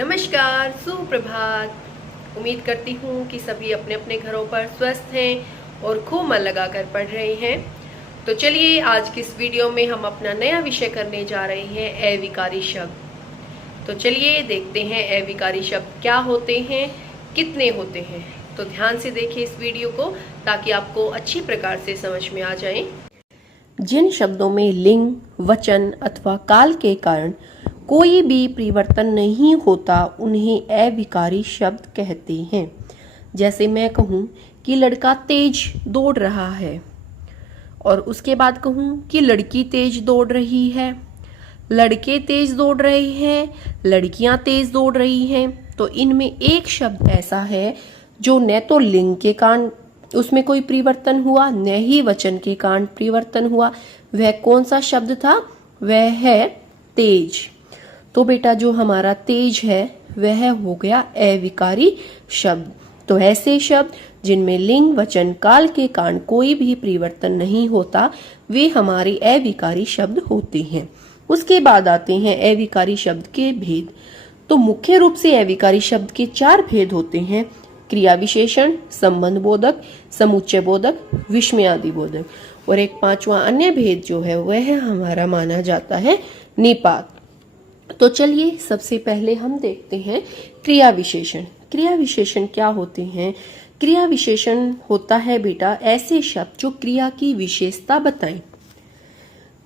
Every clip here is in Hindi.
नमस्कार, सुप्रभात। उम्मीद करती हूँ कि सभी अपने अपने घरों पर स्वस्थ हैं और खूब मन लगाकर पढ़ रहे हैं। तो चलिए आज की इस वीडियो में हम अपना नया विषय करने जा रहे हैं अविकारी शब्द। तो चलिए देखते हैं अविकारी शब्द क्या होते हैं, कितने होते हैं। तो ध्यान से देखिए इस वीडियो को ताकि आपको अच्छी प्रकार से समझ में आ जाए। जिन शब्दों में लिंग, वचन अथवा काल के कारण कोई भी परिवर्तन नहीं होता उन्हें अविकारी शब्द कहते हैं। जैसे मैं कहूँ कि लड़का तेज दौड़ रहा है और उसके बाद कहूँ कि लड़की तेज दौड़ रही है, लड़के तेज दौड़ रहे हैं, लड़कियां तेज दौड़ रही हैं। तो इनमें एक शब्द ऐसा है जो न तो लिंग के कारण उसमें कोई परिवर्तन हुआ, न ही वचन के कारण परिवर्तन हुआ। वह कौन सा शब्द था? वह है तेज। तो बेटा जो हमारा तेज है वह हो गया अविकारी शब्द। तो ऐसे शब्द जिनमें लिंग, वचन, काल के कारण कोई भी परिवर्तन नहीं होता वे हमारे अविकारी शब्द होते हैं। उसके बाद आते हैं अविकारी शब्द के भेद। तो मुख्य रूप से अविकारी शब्द के 4 भेद होते हैं: क्रिया विशेषण, संबंध बोधक, समुच्चय बोधक, विस्मयादि बोधक। और एक 5वां अन्य भेद जो है वह हमारा माना जाता है निपात। तो चलिए सबसे पहले हम देखते हैं क्रिया विशेषण। क्रिया विशेषण क्या होते हैं? क्रिया विशेषण होता है बेटा ऐसे शब्द जो क्रिया की विशेषता बताएं।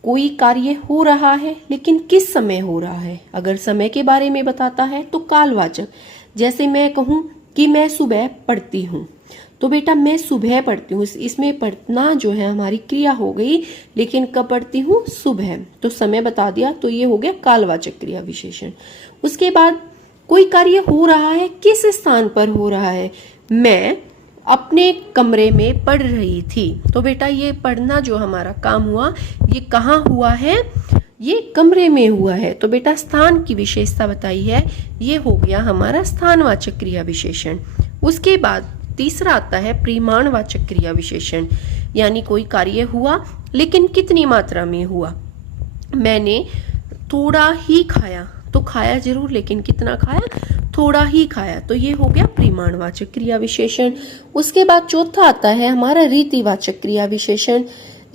कोई कार्य हो रहा है लेकिन किस समय हो रहा है। अगर समय के बारे में बताता है तो कालवाचक। जैसे मैं कहूं कि मैं सुबह पढ़ती हूँ, तो बेटा मैं सुबह पढ़ती हूँ, इसमें पढ़ना जो है हमारी क्रिया हो गई, लेकिन कब पढ़ती हूँ? सुबह। तो समय बता दिया, तो ये हो गया कालवाचक क्रिया विशेषण। उसके बाद कोई कार्य हो रहा है, किस स्थान पर हो रहा है? मैं अपने कमरे में पढ़ रही थी। तो बेटा ये पढ़ना जो हमारा काम हुआ ये कहाँ हुआ है? ये कमरे में हुआ है। तो बेटा स्थान की विशेषता बताई है, ये हो गया हमारा स्थानवाचक क्रिया विशेषण। उसके बाद तीसरा आता है परिमाणवाचक क्रिया विशेषण, यानी कोई कार्य हुआ लेकिन कितनी मात्रा में हुआ। मैंने थोड़ा ही खाया, तो खाया जरूर लेकिन कितना खाया? थोड़ा ही खाया। तो ये हो गया परिमाणवाचक क्रिया विशेषण। उसके बाद चौथा आता है हमारा रीतिवाचक क्रिया विशेषण,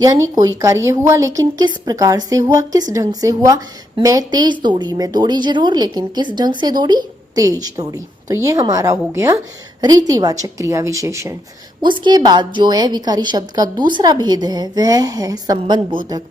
यानी कोई कार्य हुआ लेकिन किस प्रकार से हुआ, किस ढंग से हुआ। मैं तेज दौड़ी, मैं दौड़ी जरूर लेकिन किस ढंग से दौड़ी? तेज दौड़ी। तो ये हमारा हो गया रीतिवाचक क्रिया विशेषण। उसके बाद जो अविकारी शब्द का दूसरा भेद है वह है संबंध बोधक।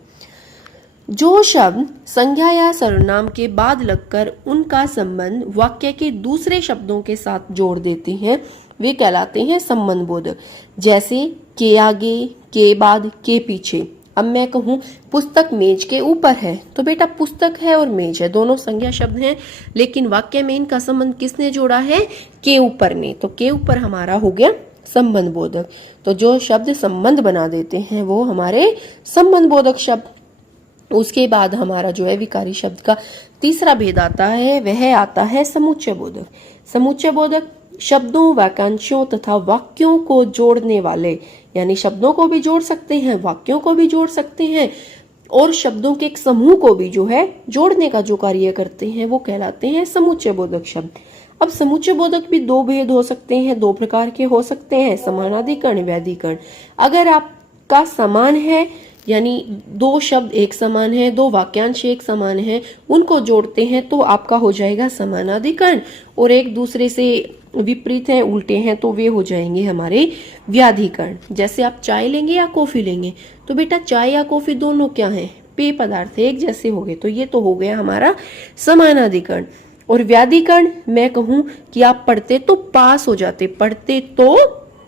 जो शब्द संज्ञा या सर्वनाम के बाद लगकर उनका संबंध वाक्य के दूसरे शब्दों के साथ जोड़ देते हैं वे कहलाते हैं संबंध बोधक। जैसे के आगे, के बाद, के पीछे। अब मैं कहूं पुस्तक मेज के ऊपर है, तो बेटा पुस्तक है और मेज है, दोनों संज्ञा शब्द हैं, लेकिन वाक्य में इनका संबंध किसने जोड़ा है? के ऊपर ने। तो के ऊपर हमारा हो गया संबंध बोधक। तो जो शब्द संबंध बना देते हैं वो हमारे संबंध बोधक शब्द। उसके बाद हमारा जो है विकारी शब्द का तीसरा भेद आता है वह आता है समुच्चय बोधक। समुच्चय बोधक शब्दों, वाक्यांशों तथा वाक्यों को जोड़ने वाले, यानी शब्दों को भी जोड़ सकते हैं, वाक्यों को भी जोड़ सकते हैं और शब्दों के एक समूह को भी जो है जोड़ने का जो कार्य करते हैं वो कहलाते हैं समुच्चय बोधक शब्द। अब समुच्चय बोधक भी 2 भेद हो सकते हैं, 2 प्रकार के हो सकते हैं, समानाधिकरण, व्याधिकरण। अगर आपका समान है यानी 2 शब्द एक समान है, 2 वाक्यांश एक समान है, उनको जोड़ते हैं तो आपका हो जाएगा समानाधिकरण, और एक दूसरे से विपरीत हैं, उल्टे हैं, तो वे हो जाएंगे हमारे व्याधिकरण। जैसे आप चाय लेंगे या कॉफी लेंगे, तो बेटा चाय या कॉफी दोनों क्या हैं? पेय पदार्थ एक जैसे हो गए, तो ये तो हो गया हमारा समानाधिकरण। और व्याधिकरण मैं कहूं कि आप पढ़ते तो पास हो जाते, पढ़ते तो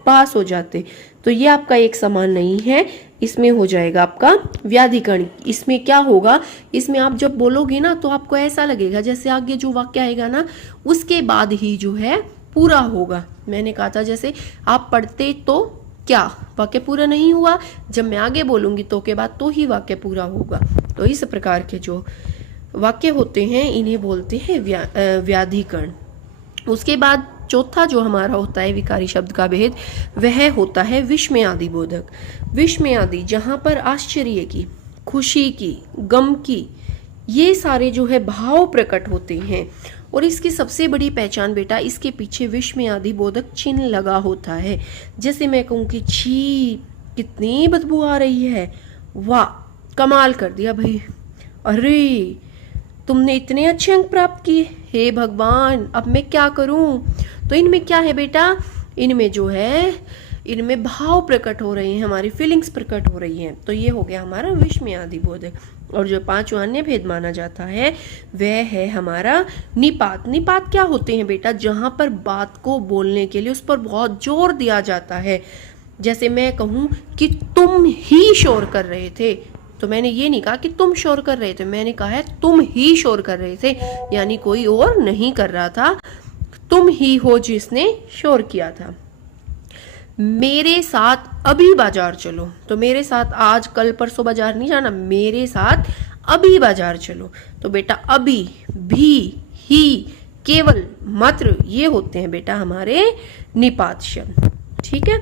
पास हो जाते, तो ये आपका एक समान नहीं है, इसमें हो जाएगा आपका व्याधिकरण। इसमें क्या होगा? इसमें आप जब बोलोगे ना तो आपको ऐसा लगेगा जैसे आगे जो वाक्य आएगा ना उसके बाद ही जो है पूरा होगा। मैंने कहा था जैसे आप पढ़ते तो क्या, वाक्य पूरा नहीं हुआ, जब मैं आगे बोलूंगी तो के बाद तो ही वाक्य पूरा होगा। तो इस प्रकार के जो वाक्य होते हैं इन्हें बोलते हैं व्याधिकरण। उसके बाद चौथा जो हमारा होता है विकारी शब्द का भेद वह होता है विस्मयादि बोधक। विस्मयादि जहां पर आश्चर्य की, खुशी की, गम की, ये सारे जो है भाव प्रकट होते हैं और इसकी सबसे बड़ी पहचान बेटा इसके पीछे विस्मयादि बोधक चिन्ह लगा होता है। जैसे मैं कहूँ कि छी कितनी बदबू आ रही है, वाह कमाल कर दिया भाई, अरे तुमने इतने अच्छे अंक प्राप्त किए, हे भगवान अब मैं क्या करूं। तो इनमें क्या है बेटा, इनमें जो है इनमें भाव प्रकट हो रहे हैं, हमारी फीलिंग्स प्रकट हो रही हैं। तो ये हो गया हमारा विस्मयादि बोधक। और जो पांचवा अन्य भेद माना जाता है वह है हमारा निपात। निपात क्या होते हैं बेटा, जहां पर बात को बोलने के लिए उस पर बहुत जोर दिया जाता है। जैसे मैं कहूं कि तुम ही शोर कर रहे थे, तो मैंने ये नहीं कहा कि तुम शोर कर रहे थे, मैंने कहा है तुम ही शोर कर रहे थे, यानी कोई और नहीं कर रहा था, तुम ही हो जिसने शोर किया था। मेरे साथ अभी बाजार चलो, तो मेरे साथ आज कल परसों बाजार नहीं जाना, मेरे साथ अभी बाजार चलो। तो बेटा अभी, भी, ही, केवल, मात्र ये होते हैं बेटा हमारे निपात शब्द। ठीक है,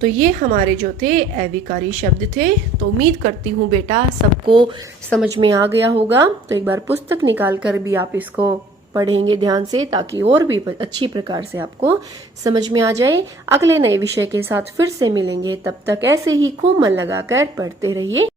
तो ये हमारे जो थे अविकारी शब्द थे। तो उम्मीद करती हूँ बेटा सबको समझ में आ गया होगा। तो एक बार पुस्तक निकाल कर भी आप इसको पढ़ेंगे ध्यान से, ताकि और भी अच्छी प्रकार से आपको समझ में आ जाए। अगले नए विषय के साथ फिर से मिलेंगे, तब तक ऐसे ही खूब मन लगाकर पढ़ते रहिए।